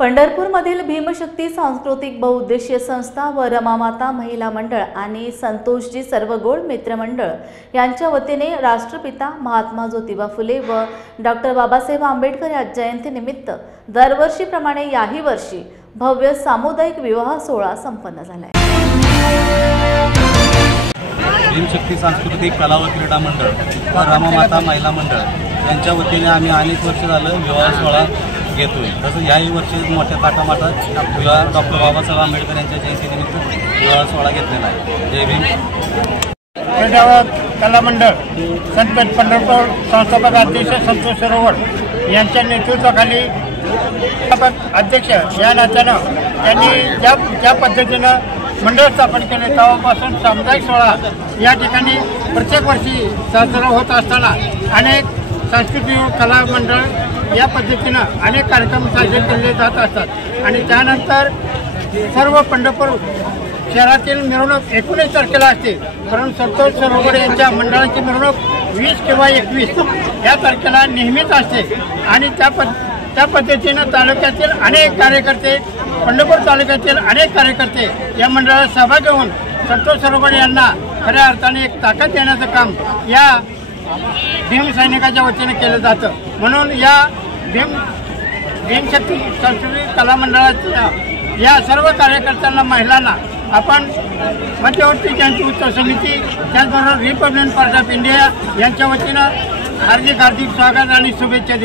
पंढरपूरमधील भीमशक्ती सांस्कृतिक बहुउद्देशीय संस्था व रमामाता महिला मंडळ आणि संतोषजी सर्वगोळ मित्रमंडळ यांच्या वतीने राष्ट्रपिता महात्मा ज्योतिबा फुले व डॉक्टर बाबासाहेब आंबेडकर या जयंतीनिमित्त दरवर्षीप्रमाणे याही वर्षी भव्य सामुदायिक विवाह सोहळा संपन्न झाला आहे। भीमशक्ती सांस्कृतिक कला व क्रीडा मंडळ व रमामाता महिला मंडळ यांच्या वतीने आम्ही अनेक वर्ष झालं विवाह सोहळा घेतोय। तसं याही वर्षी मोठ्या ताटामाटात विवाह डॉक्टर बाबासाहेब आंबेडकर यांच्या जयंतीनिमित्त विवाह सोहळा घेतलेला आहे। जय भीम। क्रीडा कला मंडळ संत पंढरपूर संस्थापक अध्यक्ष संतोष सर्वगोळ यांच्या नेतृत्वाखाली अध्यक्ष या नात्यानं त्यांनी ज्या पद्धतीनं मंडळ स्थापन केले तेव्हापासून सामुदायिक सोहळा या ठिकाणी प्रत्येक वर्षी साजरा होत असताना अनेक सांस्कृतिक कला मंडळ या पद्धतीनं अनेक कार्यक्रम साजरे केले जात असतात आणि त्यानंतर सर्व पंढरपूर शहरातील मिरवणूक 19 तारखेला असते, परंतु संतोष सर्वगोळ यांच्या मंडळाची मिरवणूक 20 किंवा 21 या तारखेला नेहमीच असते आणि त्या पद्धतीनं तालुक्यातील अनेक कार्यकर्ते पंढरपूर तालुक्यातील अनेक कार्यकर्ते या मंडळात सहभागी होऊन संतोष सर्वगोळ यांना खऱ्या अर्थाने एक ताकद देण्याचं काम या भीमसैनिकाच्या वतीने केलं जातं। म्हणून या भीमशक्ती सांस्कृतिक कला मंडळाच्या या सर्व कार्यकर्त्यांना महिलांना आपण मध्यवर्ती जयंती उत्सव समिती त्याचबरोबर रिपब्लिकन पार्टी ऑफ इंडिया यांच्या वतीनं हार्दिक स्वागत आणि शुभेच्छा देतो।